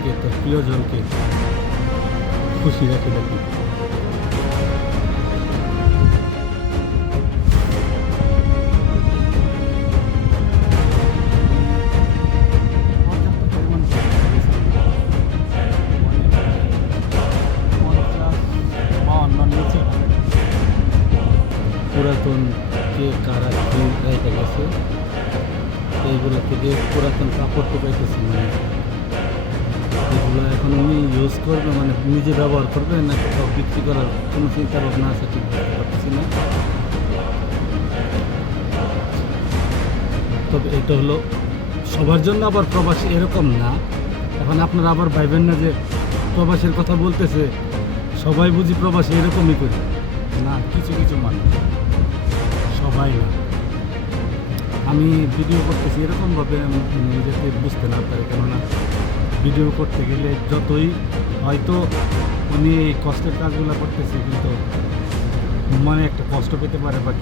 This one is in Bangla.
প্রিয়জনকে, তার প্রিয়জনকে খুশি রাখে দেখি। পুরাতন যে কারা রেখে গেছে এইগুলো থেকে পুরাতন কাপড় তো পাইতেছি না, এগুলো এখন উনি ইউজ করবে মানে নিজে ব্যবহার করবে না কোথাও বিক্রি করার কোনো চিন্তা ভাবনা আছে ঠিক বুঝতে পারতেছি না। তবে এটা হলো সবার জন্য, আবার প্রবাসী এরকম না। এখন আপনারা আবার ভাইবেন না যে প্রবাসীর কথা বলতেছে সবাই বুঝি প্রবাসী এরকমই করি, না কিছু কিছু মানুষ, সবাই না। আমি ভিডিও করতেছি এরকমভাবে নিজেকে বুঝতে না পারি, কেননা ভিডিও করতে গেলে যতই হয়তো উনি এই কষ্টের কাজগুলো করতেছে কিন্তু মনে একটা কষ্ট পেতে পারে বা